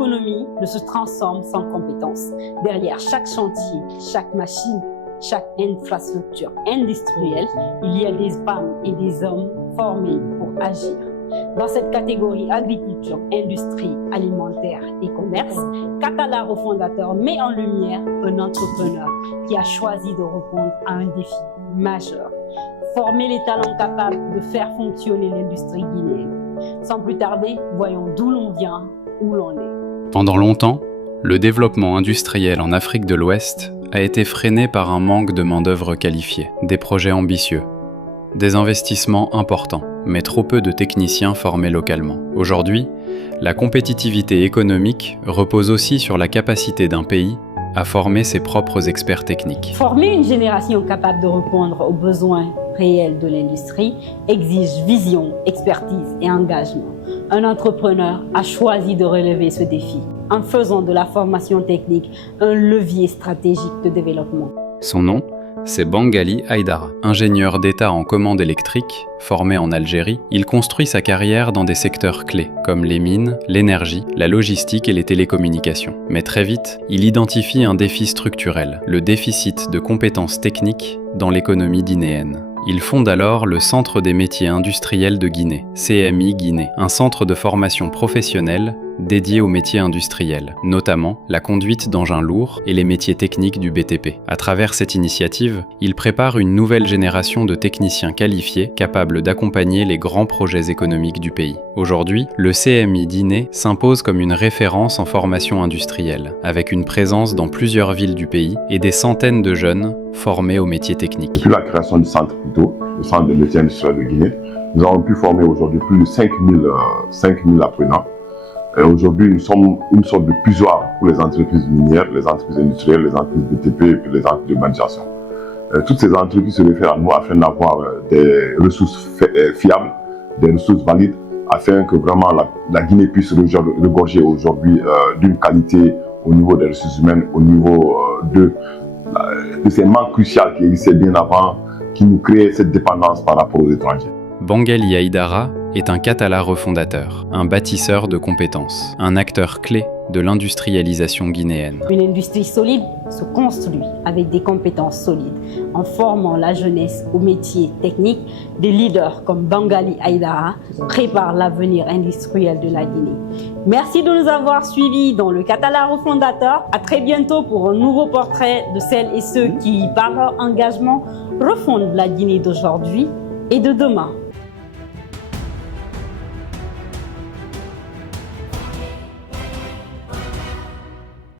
économie ne se transforme sans compétences. Derrière chaque chantier, chaque machine, chaque infrastructure industrielle, il y a des femmes et des hommes formés pour agir. Dans cette catégorie agriculture, industrie, alimentaire et commerce, Catala refondateur met en lumière un entrepreneur qui a choisi de répondre à un défi majeur. Former les talents capables de faire fonctionner l'industrie guinéenne. Sans plus tarder, voyons d'où l'on vient, où l'on est. Pendant longtemps, le développement industriel en Afrique de l'Ouest a été freiné par un manque de main-d'œuvre qualifiée, des projets ambitieux, des investissements importants, mais trop peu de techniciens formés localement. Aujourd'hui, la compétitivité économique repose aussi sur la capacité d'un pays à former ses propres experts techniques. Former une génération capable de répondre aux besoins réels de l'industrie exige vision, expertise et engagement. Un entrepreneur a choisi de relever ce défi en faisant de la formation technique un levier stratégique de développement. Son nom, c'est Bangali Haïdara. Ingénieur d'État en commande électrique, formé en Algérie, il construit sa carrière dans des secteurs clés, comme les mines, l'énergie, la logistique et les télécommunications. Mais très vite, il identifie un défi structurel, le déficit de compétences techniques dans l'économie guinéenne. Il fonde alors le Centre des métiers industriels de Guinée, CMI Guinée, un centre de formation professionnelle dédié aux métiers industriels, notamment la conduite d'engins lourds et les métiers techniques du BTP. À travers cette initiative, il prépare une nouvelle génération de techniciens qualifiés capables d'accompagner les grands projets économiques du pays. Aujourd'hui, le CMI Guinée s'impose comme une référence en formation industrielle, avec une présence dans plusieurs villes du pays et des centaines de jeunes formés aux métiers techniques. Depuis la création du centre le centre des métiers industriels de Guinée, nous avons pu former aujourd'hui plus de 5000 apprenants. Aujourd'hui, nous sommes une sorte de pusoir pour les entreprises minières, les entreprises industrielles, les entreprises BTP et les entreprises d'urbanisation. Toutes ces entreprises se réfèrent à nous afin d'avoir des ressources fiables, des ressources valides, afin que vraiment la Guinée puisse regorger aujourd'hui d'une qualité au niveau des ressources humaines, au niveau de ces manques cruciaux qui existaient bien avant, qui nous créaient cette dépendance par rapport aux étrangers. Bangali Haïdara est un Catala refondateur, un bâtisseur de compétences, un acteur clé de l'industrialisation guinéenne. Une industrie solide se construit avec des compétences solides, en formant la jeunesse aux métiers techniques. Des leaders comme Bangali Haïdara préparent l'avenir industriel de la Guinée. Merci de nous avoir suivis dans le Catala refondateur. À très bientôt pour un nouveau portrait de celles et ceux qui, par leur engagement, refondent la Guinée d'aujourd'hui et de demain.